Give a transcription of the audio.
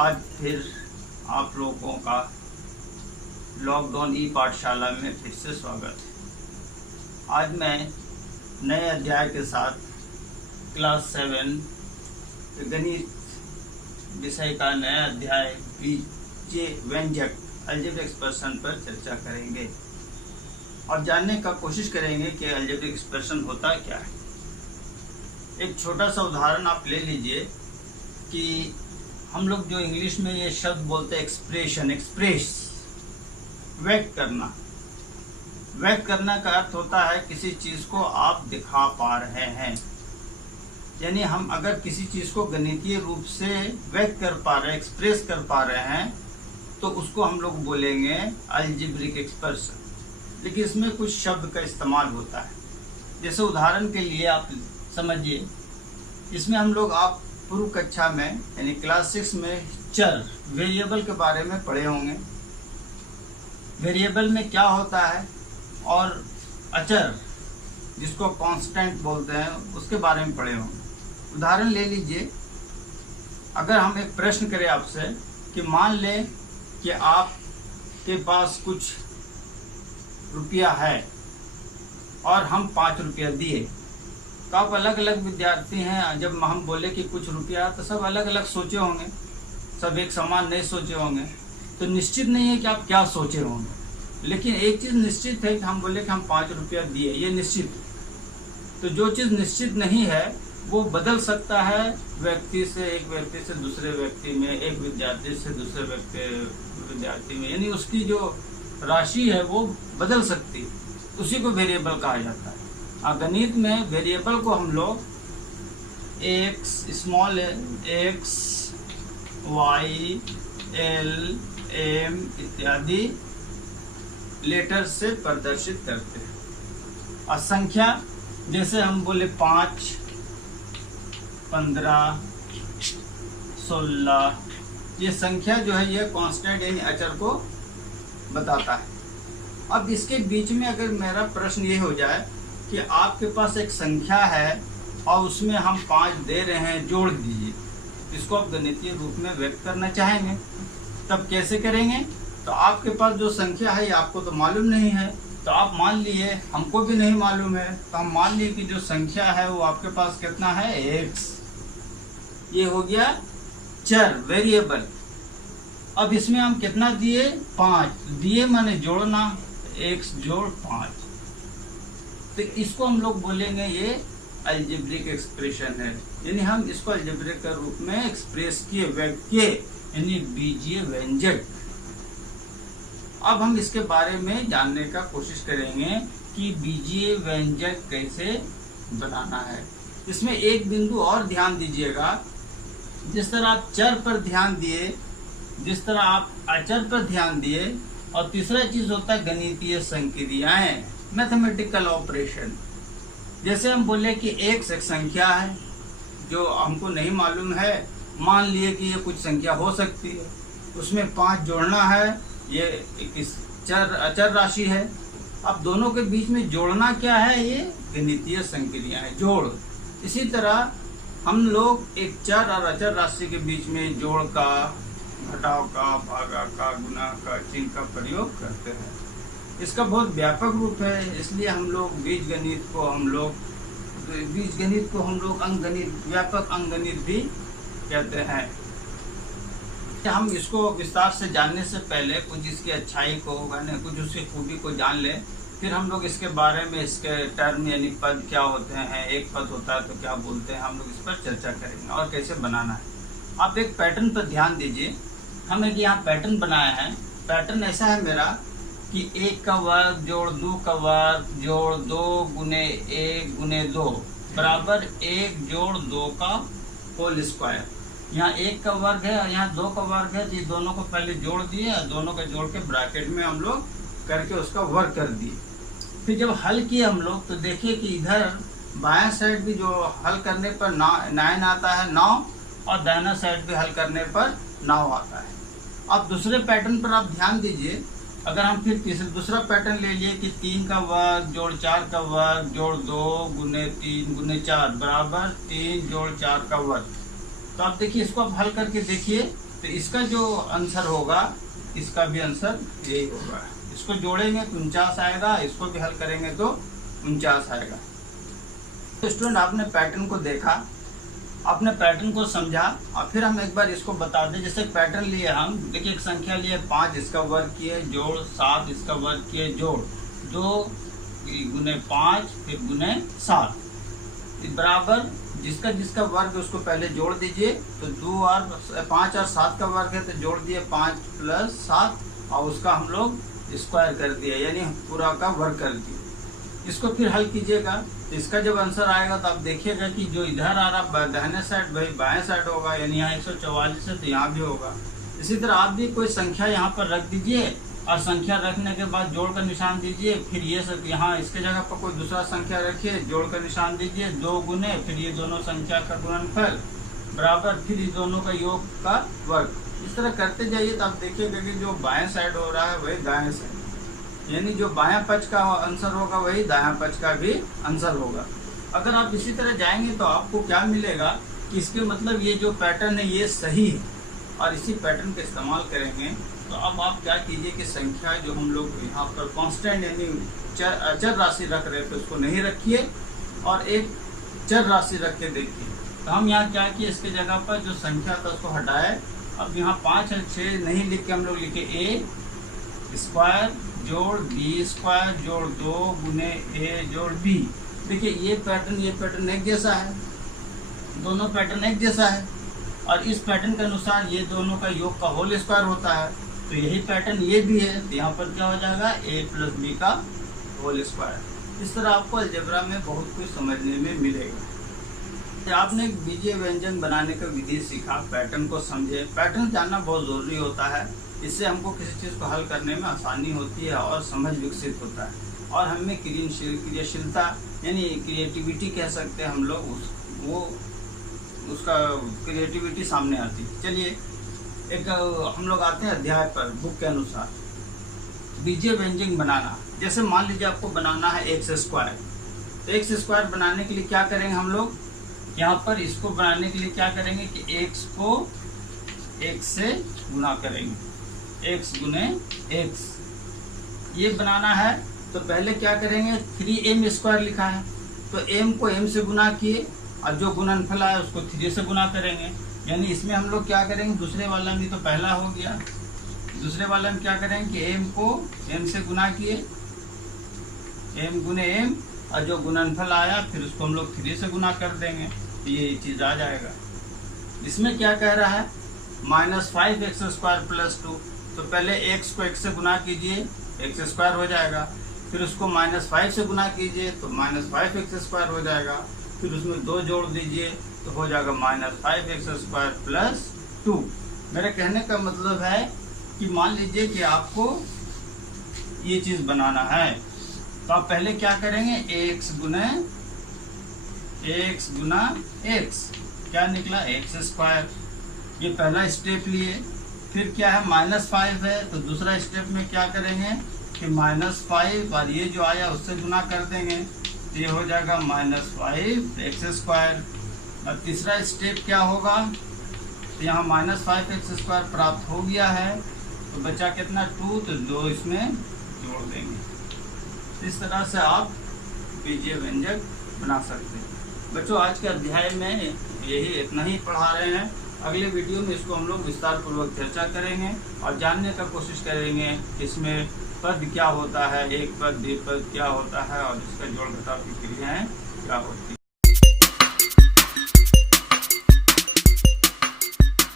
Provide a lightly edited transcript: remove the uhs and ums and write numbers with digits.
आज फिर आप लोगों का लॉकडाउन ई पाठशाला में फिर से स्वागत है। आज मैं नए अध्याय के साथ क्लास 7 गणित विषय का नया अध्याय बीजीय व्यंजक अलजेब्रिक एक्सप्रेशन पर चर्चा करेंगे और जानने का कोशिश करेंगे कि अलजेब्रिक एक्सप्रेशन होता क्या है। एक छोटा सा उदाहरण आप ले लीजिए कि हम लोग जो इंग्लिश में ये शब्द बोलते हैं एक्सप्रेशन, एक्सप्रेस, व्यक्त करना। व्यक्त करना का अर्थ होता है किसी चीज़ को आप दिखा पा रहे हैं, यानी हम अगर किसी चीज़ को गणितीय रूप से व्यक्त कर पा रहे हैं, एक्सप्रेस कर पा रहे हैं, तो उसको हम लोग बोलेंगे अलजेब्रिक एक्सप्रेशन। लेकिन इसमें कुछ शब्द का इस्तेमाल होता है। जैसे उदाहरण के लिए आप समझिए, इसमें हम लोग आप पूर्व कक्षा में यानी क्लास 6 में चर, वेरिएबल के बारे में पढ़े होंगे। वेरिएबल में क्या होता है और अचर जिसको कांस्टेंट बोलते हैं उसके बारे में पढ़े होंगे। उदाहरण ले लीजिए, अगर हम एक प्रश्न करें आपसे कि मान लें कि आपके पास कुछ रुपया है और हम 5 रुपया दिए, तो आप अलग अलग विद्यार्थी हैं। जब हम बोले कि कुछ रुपया, तो सब अलग अलग सोचे होंगे, सब एक समान नहीं सोचे होंगे। तो निश्चित नहीं है कि आप क्या सोचे होंगे, लेकिन एक चीज़ निश्चित है कि हम बोले कि हम 5 रुपया दिए, ये निश्चित है। तो जो चीज़ निश्चित नहीं है वो बदल सकता है व्यक्ति से, एक व्यक्ति से दूसरे व्यक्ति में, एक विद्यार्थी से दूसरे विद्यार्थी में, यानी उसकी जो राशि है वो बदल सकती है। उसी को वेरिएबल कहा जाता है। गणित में वेरिएबल को हम लोग X, small X, Y, L, M इत्यादि लेटर से प्रदर्शित करते हैं। और संख्या जैसे हम बोले 5, 15, 16, ये संख्या जो है ये कांस्टेंट यानी अचर को बताता है। अब इसके बीच में अगर मेरा प्रश्न ये हो जाए कि आपके पास एक संख्या है और उसमें हम 5 दे रहे हैं, जोड़ दीजिए, इसको आप गणितीय रूप में व्यक्त करना चाहेंगे, तब कैसे करेंगे? तो आपके पास जो संख्या है आपको तो मालूम नहीं है, तो आप मान लिए, हमको भी नहीं मालूम है, तो हम मान लिए कि जो संख्या है वो आपके पास कितना है, x। ये हो गया चर, वेरिएबल। अब इसमें हम कितना दिए, 5 दिए, माने जोड़ना, x जोड़ 5। तो इसको हम लोग बोलेंगे ये अलजेब्रिक एक्सप्रेशन है, यानी हम इसको अलजेब्रिक के रूप में एक्सप्रेस किए, व्यक्त किए, यानी बीजीय व्यंजक। अब हम इसके बारे में जानने का कोशिश करेंगे कि बीजीय व्यंजक कैसे बनाना है। इसमें एक बिंदु और ध्यान दीजिएगा, जिस तरह आप चर पर ध्यान दिए, जिस तरह आप अचर पर ध्यान दिए, और तीसरा चीज होता है गणितीय संक्रियाएं, मैथमेटिकल ऑपरेशन। जैसे हम बोले कि x एक संख्या है जो हमको नहीं मालूम है, मान लिए कि ये कुछ संख्या हो सकती है, उसमें 5 जोड़ना है, ये एक अचर राशि है। अब दोनों के बीच में जोड़ना क्या है, ये गणितीय संक्रिया है, जोड़। इसी तरह हम लोग एक चर और अचर राशि के बीच में जोड़ का, घटाव का, भागा का, गुणा का चिन्ह का प्रयोग करते हैं। इसका बहुत व्यापक रूप है, इसलिए हम लोग बीजगणित को अंकगणित, व्यापक अंकगणित भी कहते हैं। हम इसको विस्तार से जानने से पहले कुछ इसकी अच्छाई को, कुछ उसकी खूबी को जान लें, फिर हम लोग इसके बारे में, इसके टर्म यानी पद क्या होते हैं, एक पद होता है तो क्या बोलते हैं, हम लोग इस पर चर्चा करेंगे और कैसे बनाना है। आप एक पैटर्न पर ध्यान दीजिए। हम एक यहाँ पैटर्न बनाया है। पैटर्न ऐसा है मेरा कि 1 का वर्ग जोड़ 2 का वर्ग जोड़ 2 गुने 1 गुने 2 बराबर 1 जोड़ 2 का होल स्क्वायर। यहाँ 1 का वर्ग है और यहाँ 2 का वर्ग है, तो ये दोनों को पहले जोड़ दिए और दोनों को जोड़ के ब्रैकेट में हम लोग करके उसका वर्ग कर दिए। फिर जब हल किए हम लोग, तो देखिए कि इधर बायां साइड भी जो हल करने पर 9 आता है, 9, और दाहिना साइड भी हल करने पर 9 आता है। अब दूसरे पैटर्न पर आप ध्यान दीजिए। अगर हम फिर दूसरा पैटर्न ले लिए कि 3 का वर्ग जोड़ 4 का वर्ग जोड़ 2 गुने 3 गुने 4 बराबर 3 जोड़ 4 का वर्ग, तो आप देखिए इसको आप हल करके देखिए तो इसका जो आंसर होगा इसका भी आंसर यही होगा। इसको जोड़ेंगे तो 49 आएगा, इसको भी हल करेंगे तो 49 आएगा। तो स्टूडेंट आपने पैटर्न को देखा, आपने पैटर्न को समझा, और फिर हम एक बार इसको बता दें। जैसे पैटर्न लिए हम, देखिए एक संख्या लिए 5, इसका वर्ग किए जोड़ 7, इसका वर्ग किए जोड़ 2 गुने 5 फिर गुने 7 बराबर जिसका जिसका वर्ग उसको पहले जोड़ दीजिए। तो 5 और 7 का वर्ग है तो जोड़ दिए 5 + 7 और उसका हम लोग स्क्वायर कर दिया, यानी पूरा का वर्ग कर दिया। इसको फिर हल कीजिएगा, इसका जब आंसर आएगा तो आप देखिएगा कि जो इधर आ रहा दाहिने साइड वही बाएं साइड होगा, यानी यहाँ 144 है तो यहाँ भी होगा। इसी तरह आप भी कोई संख्या यहाँ पर रख दीजिए और संख्या रखने के बाद जोड़ का निशान दीजिए। फिर ये सब यहाँ इसके जगह पर कोई दूसरा संख्या रखिए, जोड़ का निशान दीजिए, 2 गुने फिर ये दोनों संख्या का गुणनफल बराबर फिर ये दोनों का योग का वर्ग। इस तरह करते जाइए तो आप देखिएगा कि जो बाएं साइड हो रहा है वही दाएं साइड, यानी जो बायां पक्ष का आंसर होगा वही दायां पक्ष का भी आंसर होगा। अगर आप इसी तरह जाएंगे तो आपको क्या मिलेगा कि इसके मतलब ये जो पैटर्न है ये सही है, और इसी पैटर्न का इस्तेमाल करेंगे। तो अब आप क्या कीजिए कि संख्या जो हम लोग यहाँ पर कांस्टेंट यानी अचर राशि रख रहे थे उसको नहीं रखिए और एक चर राशि रख के देखिए। तो हम यहाँ क्या किए, इसके जगह पर जो संख्या था उसको हटाए। अब यहाँ 5 और 6 नहीं लिख के हम लोग लिखे a स्क्वायर जोड़ b स्क्वायर जोड़ 2 गुने a जोड़ b। देखिए ये पैटर्न एक जैसा है, दोनों पैटर्न एक जैसा है, और इस पैटर्न के अनुसार ये दोनों का योग का होल स्क्वायर होता है। तो यही पैटर्न ये भी है, तो यहाँ पर क्या हो जाएगा a + b का होल स्क्वायर। इस तरह आपको अलजेब्रा में बहुत कुछ समझने में मिलेगा। आपने एक बीजीय व्यंजन बनाने का विधि सीखा, पैटर्न को समझे। पैटर्न जानना बहुत ज़रूरी होता है, इससे हमको किसी चीज़ को हल करने में आसानी होती है और समझ विकसित होता है, और हमें क्रियाशीलता यानी क्रिएटिविटी कह सकते हैं हम लोग, उसका क्रिएटिविटी सामने आती है। चलिए एक हम लोग आते हैं अध्याय पर बुक के अनुसार। बीजीय व्यंजन बनाना, जैसे मान लीजिए आपको बनाना है x स्क्वायर, तो x स्क्वायर बनाने के लिए क्या करेंगे हम लोग, यहाँ पर इसको बनाने के लिए क्या करेंगे कि x को x से गुना करेंगे, x गुने x ये बनाना है। तो पहले क्या करेंगे, 3m स्क्वायर लिखा है तो m को m से गुना किए और जो गुणनफल आया उसको 3 से गुना करेंगे। यानी इसमें हम लोग क्या करेंगे, दूसरे वाला में तो पहला हो गया, दूसरे वाला में क्या करेंगे कि m को m से गुना किए, m गुने m, और जो गुणनफल आया फिर उसको हम लोग 3 से गुना कर देंगे, तो ये चीज़ आ जाएगा। इसमें क्या कह रहा है, -5x स्क्वायर + 2, तो पहले x को x से गुना कीजिए, x स्क्वायर हो जाएगा, फिर उसको -5 से गुना कीजिए तो -5x स्क्वायर हो जाएगा, फिर उसमें 2 जोड़ दीजिए तो हो जाएगा -5x स्क्वायर + 2। मेरे कहने का मतलब है कि मान लीजिए कि आपको ये चीज़ बनाना है, तो आप पहले क्या करेंगे, x गुना x, क्या निकला x स्क्वायर, ये पहला स्टेप लिए। फिर क्या है, -5 है तो दूसरा स्टेप में क्या करेंगे कि -5 और ये जो आया उससे गुना कर देंगे, तो ये हो जाएगा -5x स्क्वायर। अब तीसरा स्टेप क्या होगा, तो यहाँ -5x स्क्वायर प्राप्त हो गया है, तो बचा कितना 2, तो 2 इसमें जोड़ देंगे। इस तरह से आप बीजीय व्यंजक बना सकते हैं। बच्चों आज के अध्याय में यही इतना ही पढ़ा रहे हैं, अगले वीडियो में इसको हम लोग विस्तार पूर्वक चर्चा करेंगे और जानने का कोशिश करेंगे इसमें पद क्या होता है, एक पद द्विपद क्या होता है और इसका जोड़ घटाव की क्रियाएं क्या होती है।